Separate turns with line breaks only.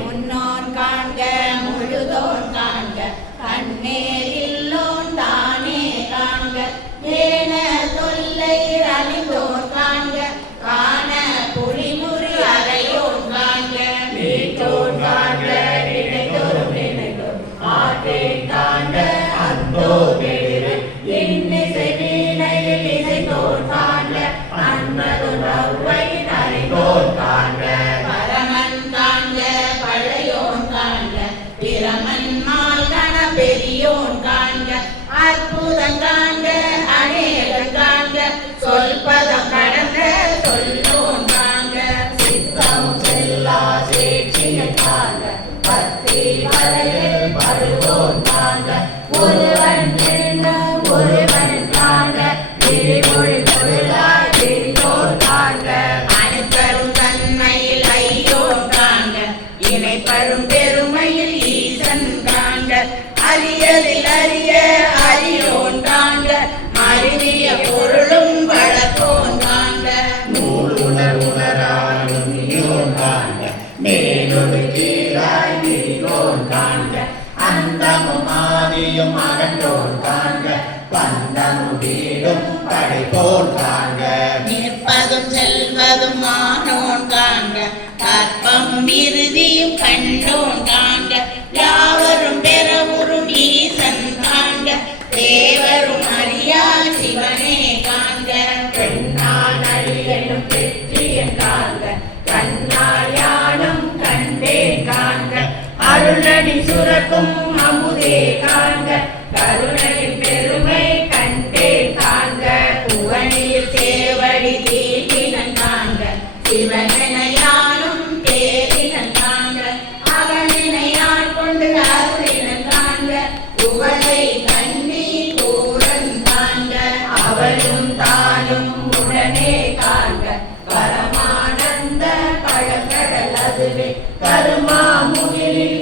முன்னோன் காண்க முழுதோன் காண்க. கண்ணேரில்லோன் தானே காண்க ஏன தொல்லை அழிந்தோன் காண்க காண புலிமுறி அறையோன் காண்க வீட்டோன் காண்க இடைத்தோறும் நினைத்தோர் ஆற்றேன் காண்க அந்தோ பிரமன் மால்கண பெரியோன் காண்க அற்புதம் காண்க. அரியதில் அரிய அரியோன் காண்க மருவிய பொருளும் வழக்கோன் காண்க
நூல் உணர் உணராயும் நீயோன் காண்க மேலொரு கீழாய் நீயோன் காண்க அந்தமும் ஆதியும் அகன்றோன் காண்க பந்தமும் வீடும் படைப்போன் காண்க
நிற்பதும் செல்வதும் காண்க கற்பமும் இறுதியும் கண்டோன் கருணனின் சுரக்கும் அமுதே காண்க. கருணையின் பெருமை கண்டே காண்க புவனியில் சேவடி தீட்டினன் காண்க சிவனையானும் பேரினன் காண்க அவனையான் கொண்டு அருளினன் காண்க புகழை கண்ணி கூறன் காண்க அவளும் தானும் உடனே காண்க பரமானந்த பழங்கடல் அதுவே. கருமா முகிலில்